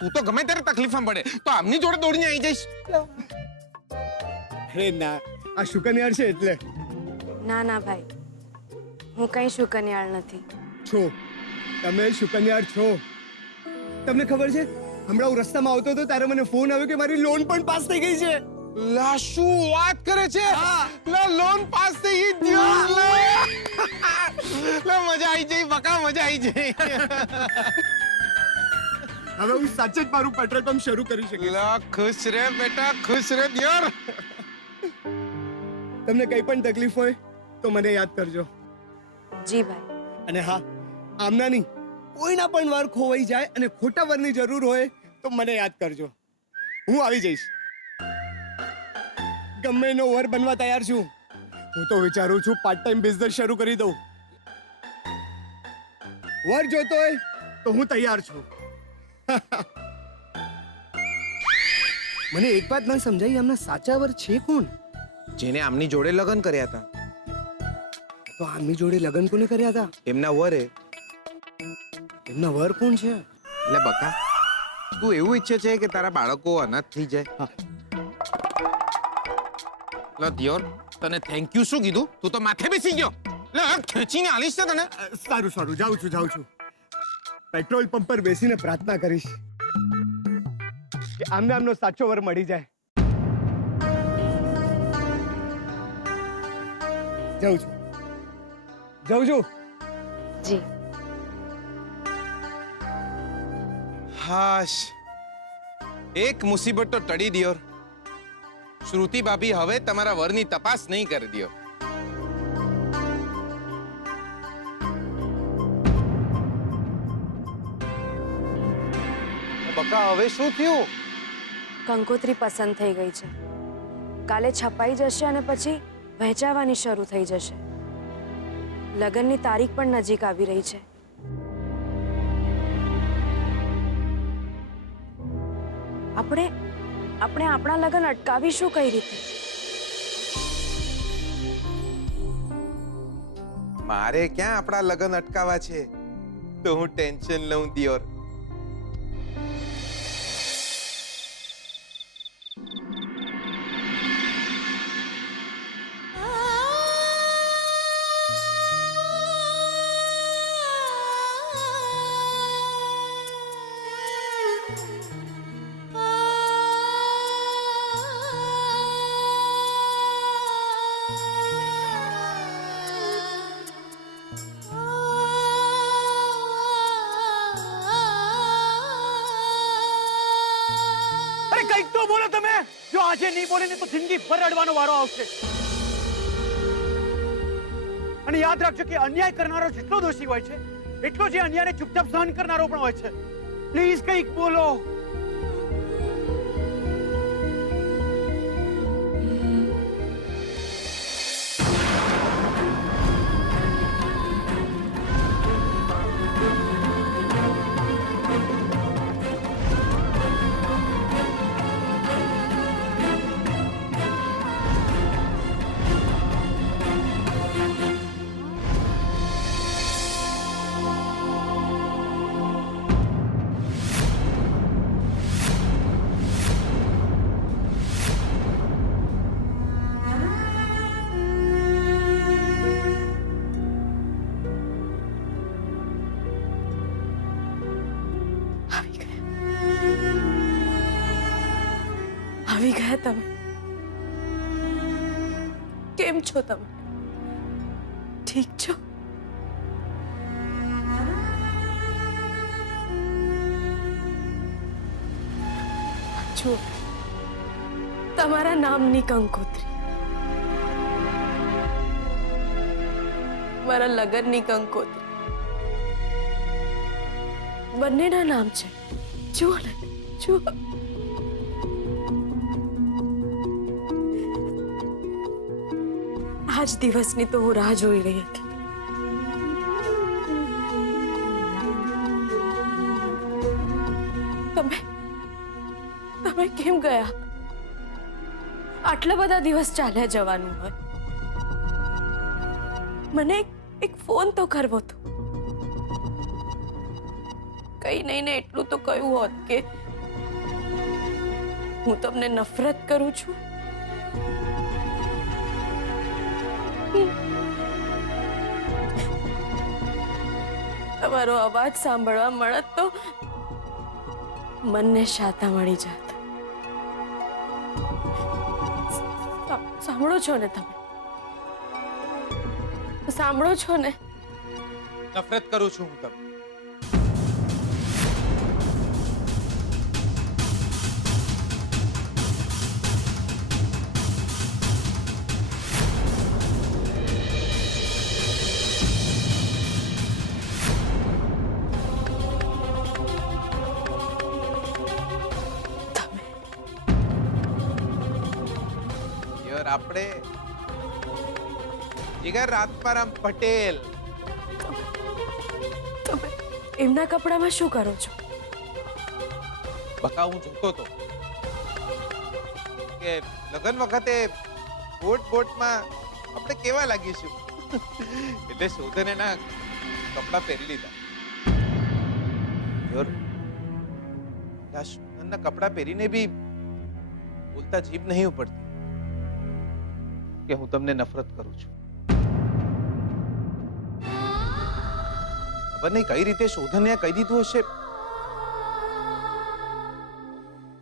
તું તો ગમે ત્યારે તકલીફમાં પડે તો આમની જોડે દોડીને આવી જઈશ. અરે ના, આ શુકનિયાળ છે એટલે ના ના ભાઈ, હું કઈ શુકનિયાળ નથી. છો. તમે શુકનિયાળ છો. તમને ખબર છે, હમણાં હું રસ્તામાં આવતો હતો ત્યારે મને ફોન આવ્યો કે મારી લોન પણ પાસ થઈ ગઈ છે. લા શું વાત કરે છે? લા લોન પાસ થઈ ગઈ દિયોર. લા મજા આવી જઈ બકા, મજા આવી જઈ. હવે હું સાચે જ મારું પેટ્રોલ પંપ શરૂ કરી શકીશ. લા ખુશ રહે બેટા, ખુશ રહે દિયોર. તમને કઈ પણ તકલીફ હોય તો મને યાદ કરજો. જી ભાઈ. અને હા, આમના નહીં, કોઈના પણ વર ખોવાઈ જાય અને ખોટા વરની જરૂર હોય તો મને યાદ કરજો. હું આવી જઈશ. ગમે એનો વર બનવા તૈયાર છું. હું તો વિચારું છું પાર્ટ ટાઈમ બિઝનેસ શરૂ કરી દઉં. વર જોતો હોય તો હું તૈયાર છું. મને એક વાત ન સમજાઈ, આમના સાચા વર છે કોણ? જેને આમની જોડે લગ્ન કર્યા હતા. તો આમની જોડે લગ્ન કોને કર્યા હતા? એમના વરે. એમના વર કોણ છે? એટલે બકા, તું એવું ઈચ્છે છે કે તારા બાળકો અનાથ થઈ જાય? લા દિયોર, તને થેન્ક યુ શું કીધું? તું તો માથે બેસી ગયો. લા ખેંચીને આલીશ તને. સારું સારું, જાઉં છું. પેટ્રોલ પંપ પર બેસીને પ્રાર્થના કરીશ કે આમને આમનો સાચો વર મળી જાય. જાઉં છું. જી. હાશ, એક મુસીબત તો ટળી દિયોર. શ્રુતિ ભાભી હવે તમારા વરની તપાસ નહીં કરી દિયો. બકા હવે શું થયું? કંકોત્રી પસંદ થઈ ગઈ છે. કાલે છપાઈ જશે અને પછી વહેંચાવાની શરૂ થઈ જશે. લગ્નની તારીખ પણ નજીક આવી રહી છે. આપણે આપણા લગ્ન અટકાવીશું કઈ રીતે? મારે ક્યાં આપણા લગ્ન અટકાવા છે? તો હું ટેન્શન લઉં દિયોર. કંઈક તો બોલો તમે. જો આજે નહીં બોલે ને તો જિંદગી ભર રડવાનો વારો આવશે. અને યાદ રાખજો કે અન્યાય કરનારો જેટલો દોષી હોય છે એટલો જે અન્યાયને ચૂપચાપ સહન કરનારો પણ હોય છે. પ્લીઝ કંઈક બોલો. આવી ગયા તમે. કેમ છો તમે? ઠીક છો? જુઓ, તમારા નામની કંકોત્રી, મારા લગ્નની કંકોત્રી, બંનેના નામ છે. જુઓ ને, જુઓ. આજ દિવસની તો હું રાહ જોઈ રહી હતી. તમે કેમ ગયા? આટલા બધા દિવસ ચાલ્યા જવાનું હોય. મને એક ફોન તો કરવો હતો. કઈ નહીં ને એટલું તો કહ્યું હોત કે હું તમને નફરત કરું છું? તમારો અવાજ સાંભળવા મળત તો મનને શાતા મળી જાત. સાંભળો છો ને તમે? સાંભળો છો ને? નફરત કરું છું હું તમને. યાર આપણે જીગર રાતમારામ પટેલ. તમે એમના કપડામાં શું કરો છો? બકા હું જોતો તો કે લગન વખતે બોટમાં આપણે કેવા લાગીશું એટલે શોધન એના કપડા પહેરી લીધા. યાર આ શોધનના કપડા પહેરીને બી બોલતા જીભ નહીં ઉપડતી કે હું તમને નફરત કરું છું. ખબર નહીં કઈ રીતે શોધને કહી દીધું હશે.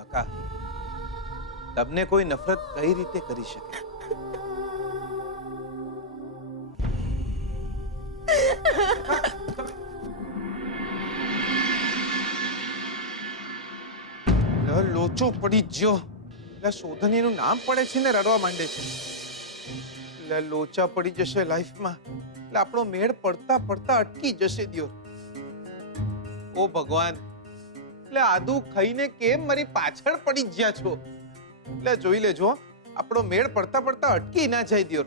બકા તમને કોઈ નફરત કઈ રીતે કરી શકે? લોચો પડી ગયો. શોધનીનું નામ પડે છે ને રડવા માંડે છે. લોચા પડી જશે લાઈફમાં એટલે આપણો મેળ પડતા પડતા અટકી જશે દિયો. ઓ ભગવાન, એટલે આદુ ખાઈને કેમ મારી પાછળ પડી ગયા છો? એટલે જોઈ લેજો આપણો મેળ પડતા પડતા અટકી ના જાય દિયો.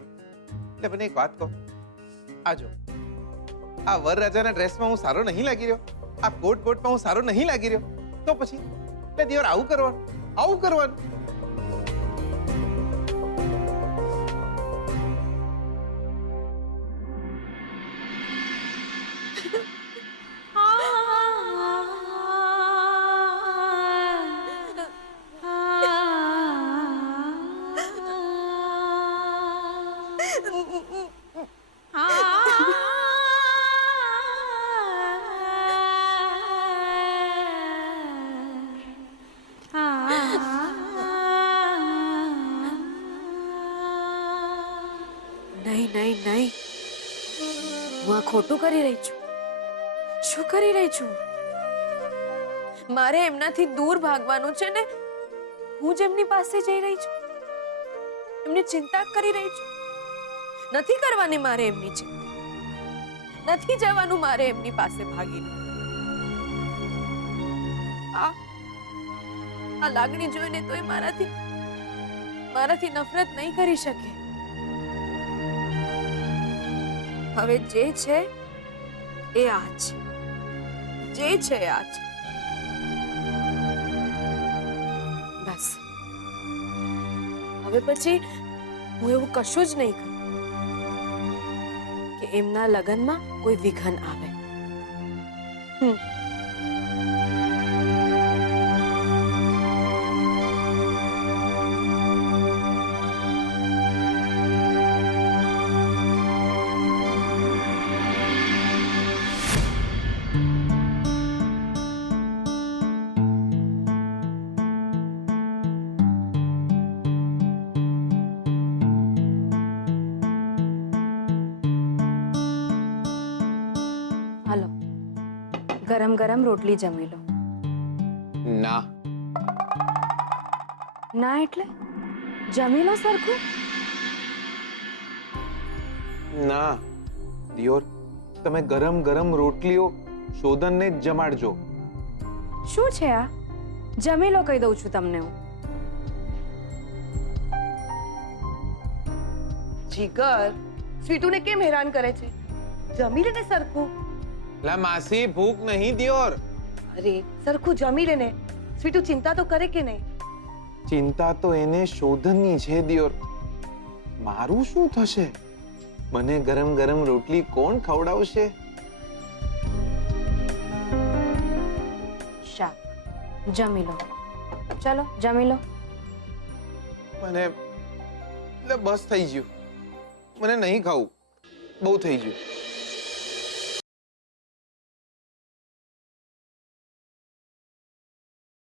એટલે મને એક વાત કહો, આજો આ વરરાજાના ડ્રેસમાં હું સારો નહીં લાગી રહ્યો? આ કોટમાં હું સારો નહીં લાગી રહ્યો? તો પછી એટલે દિયોર આવું કરવાનું. નહીં, હું આ ખોટું કરી રહી છું. શું કરી રહી છું? મારે એમનાથી દૂર ભાગવાનું છે ને હું જ એમની પાસે જઈ રહી છું. એમની ચિંતા કરી રહી છું. નથી કરવાની મારે એમની ચિંતા. નથી જવાનું મારે એમની પાસે ભાગીને. આ લાગણી જોઈને તોય મારાથી નફરત નહીં કરી શકે. હવે જે છે એ આ છે. જે છે આ છે. બસ હવે પછી હું એવું કશું જ નહીં કરું કે એમના લગ્નમાં કોઈ વિઘન આવે. હાલો, ગરમ ગરમ રોટલી જમી લો. ના ના એટલે જમી લો સરખું. ના દિયોર, તમે ગરમ ગરમ રોટલીઓ શોધનને જ જમાડજો. શું છે આ? જમી લો કહી દઉં છું તમને હું. જીગર, સ્વીટુને કેમ હેરાન કરે છે? જમી લે ને સરખું. લા માસી, ભૂખ નહીં દિયોર. અરે સરખું જમી લે ને. સ્વીટુ ચિંતા તો કરે કે નહીં? ચિંતા તો એને શોધનની છે દિયોર. મારું શું થશે? મને ગરમ ગરમ રોટલી કોણ ખવડાવશે? શાક જમી લો. ચલો જમી લો. મને એટલે બસ થઈ ગયું, મને નહીં ખાવું, બહુ થઈ ગયું.